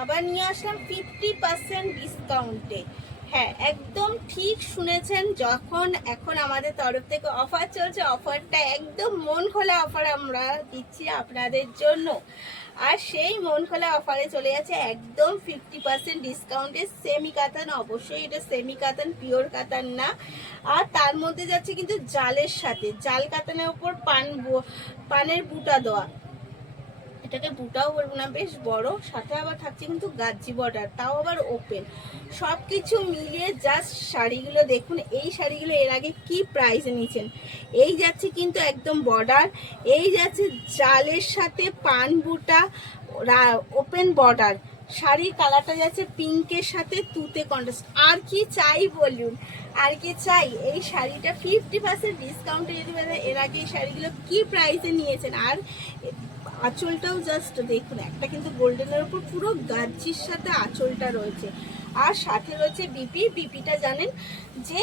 আবার নিয়ে আসলাম 50% ডিসকাউন্টে। হ্যাঁ, একদম ঠিক শুনেছেন। এখন আমাদের তরফ থেকে অফার চলছে, অফারটা একদম মন খোলা অফার আমরা দিচ্ছি আপনাদের জন্য। আর সেই মন খোলা অফারে চলে যাচ্ছে একদম 50% ডিসকাউন্টে সেমি কাতান। অবশ্যই এটা সেমি কাতান, পিওর কাতান না। আর তার মধ্যে যাচ্ছে কিন্তু জালের সাথে, জাল কাতানের উপর পানের বুটা দেওয়া, এটাকে বুটাও বলবো না, বেশ বড়, সাথে আবার থাকছে কিন্তু গাজি বর্ডার, তাও আবার ওপেন। সব কিছু মিলিয়ে জাস্ট শাড়িগুলো দেখুন। এই শাড়িগুলো এর আগে কি প্রাইসে নিয়েছেন। এই যাচ্ছে কিন্তু একদম বর্ডার, এই যাচ্ছে জালের সাথে পান বুটা, ওপেন বর্ডার। শাড়ির কালারটা যাচ্ছে পিঙ্কের সাথে তুতে কন্ট্রাস্ট। আর কি চাই বলুন, আর কি চাই। এই শাড়িটা 50% ডিসকাউন্টে যদি এর আগে এই শাড়িগুলো কি প্রাইসে নিয়েছেন। আর আঁচলটাও জাস্ট দেখুন, একটা কিন্তু গোল্ডেনের উপর পুরো গাজির সাথে আঁচলটা রয়েছে। আর সাথে রয়েছে বিপিটা জানেন যে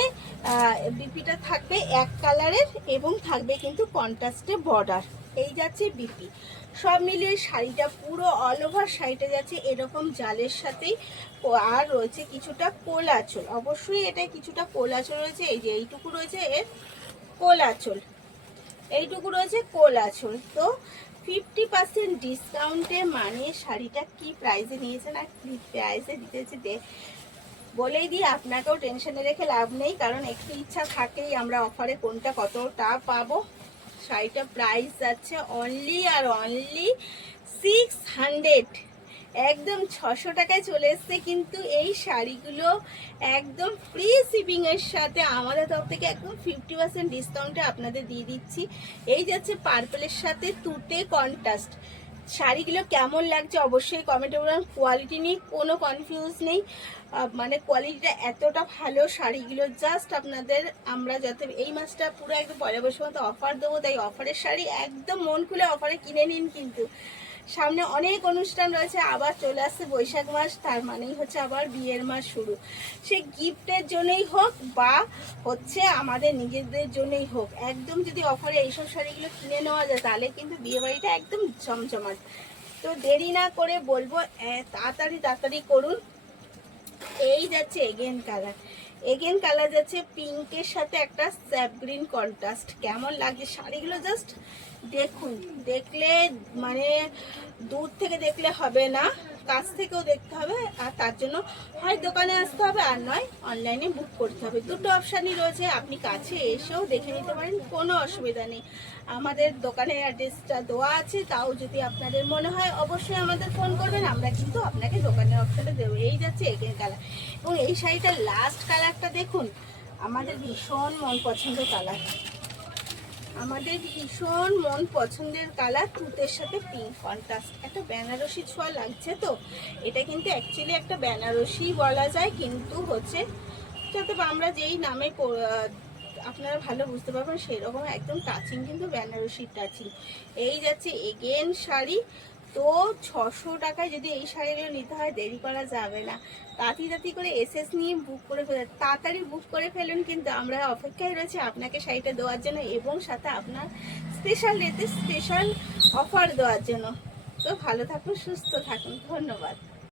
বিপিটা থাকবে এক কালারের এবং থাকবে কিন্তু কন্ট্রাস্টে বর্ডার। এই যাচ্ছে বিপি। সব মিলিয়ে শাড়িটা পুরো অল ওভার শাড়িটা যাচ্ছে এরকম জালের সাথেই। আর রয়েছে কিছুটা কোল আঁচল, অবশ্যই এটা কিছুটা কোল আঁচল রয়েছে। এই যে এইটুকু রয়েছে এর কোল আঁচল, এইটুকু রয়েছে কোল আঁচল। তো 50% ডিসকাউন্টে মানে শাড়িটা কি প্রাইসে নিয়েছেন আর কি প্রাইসে দিতেছে বলেই দিই। আপনাকেও টেনশনে রেখে লাভ নেই, কারণ একটু ইচ্ছা থাকেই আমরা অফারে কোনটা কতটা পাবো। শাড়িটা প্রাইস যাচ্ছে অনলি আর অনলি 600, একদম 600 টাকায় চলে এসছে কিন্তু এই শাড়িগুলো একদম ফ্রি শিপিং এর সাথে আমাদের তরফ থেকে একদম 50% ডিসকাউন্টে আপনাদের দিয়ে দিচ্ছি। এই যাচ্ছে পার্পলের সাথে তুতে কন্ট্রাস্ট। শাড়িগুলো কেমন লাগছে অবশ্যই কমেন্টে বলুন। কোয়ালিটি নিয়ে কোনো কনফিউজ নেই, মানে কোয়ালিটিটা এতটা ভালো শাড়িগুলো। জাস্ট আপনাদের আমরা যত এই মাসটা পুরো একদম পয়লা বৈশাখ মতো অফার দেবো, তাই অফারের শাড়ি একদম মন খুলে অফারে কিনে নিন। কিন্তু সামনে অনেক অনুষ্ঠান রয়েছে, আবার চলে আসছে বৈশাখ মাস, তার মানেই হচ্ছে আবার বিয়ের মাস শুরু। সে গিফটের জন্যই হোক বা হচ্ছে আমাদের নিজেদের জন্যই হোক, একদম যদি অফারে এইসব শাড়িগুলো কিনে নেওয়া যায় তাহলে কিন্তু বিয়ে বাড়িটা একদম জমজমাট। তো দেরি না করে বলবো তাড়াতাড়ি করুন। এই যাচ্ছে এগেন কালার, এগেন কালার যাচ্ছে পিঙ্কের সাথে একটা স্যাপ গ্রিন কন্ট্রাস্ট। কেমন লাগছে শাড়িগুলো জাস্ট দেখুন, দেখলে মানে দূর থেকে দেখলে হবে না, কাছ থেকেও দেখতে হবে। আর তার জন্য হয় দোকানে আসতে হবে আর নয় অনলাইনে বুক করতে হবে। দুটো অপশানই রয়েছে, আপনি কাছে এসেও দেখে নিতে পারেন, কোনো অসুবিধা নেই। আমাদের দোকানের অ্যাড্রেসটা দেওয়া আছে, তাও যদি আপনাদের মনে হয় অবশ্যই আমাদের ফোন করবেন, আমরা কিন্তু আপনাকে দোকানের অপশানটা দেবো। এই যাচ্ছে এগেন কালার এবং এই শাড়িটার লাস্ট কালারটা দেখুন, আমাদের ভীষণ মন পছন্দের কালার, আমাদের ভীষণ মন পছন্দের কালার, তুতের সাথে পিঙ্ক কন্ট্রাস্ট। একটা বেনারসি ছোঁয়া লাগছে। তো এটা কিন্তু অ্যাকচুয়ালি একটা বেনারসি বলা যায়, কিন্তু হচ্ছে যাতে আমরা যেই নামে আপনারা ভালো বুঝতে পারবেন সেই রকম একদম টাচিং, কিন্তু বেনারসির টাচিং। এই যাচ্ছে এগেন শাড়ি। তো 600 টাকায় যদি এই শাড়িগুলো নিতে হয় দেরি করা যাবে না, তাড়াতাড়ি করে এসএস নিয়ে বুক করে ফেলেন, তাড়াতাড়ি বুক করে ফেলুন। কিন্তু আমরা অপেক্ষায় রয়েছি আপনাকে শাড়িটা দেওয়ার জন্য এবং সাথে আপনার স্পেশাল রেটে স্পেশাল অফার দেওয়ার জন্য। তো ভালো থাকুন, সুস্থ থাকুন, ধন্যবাদ।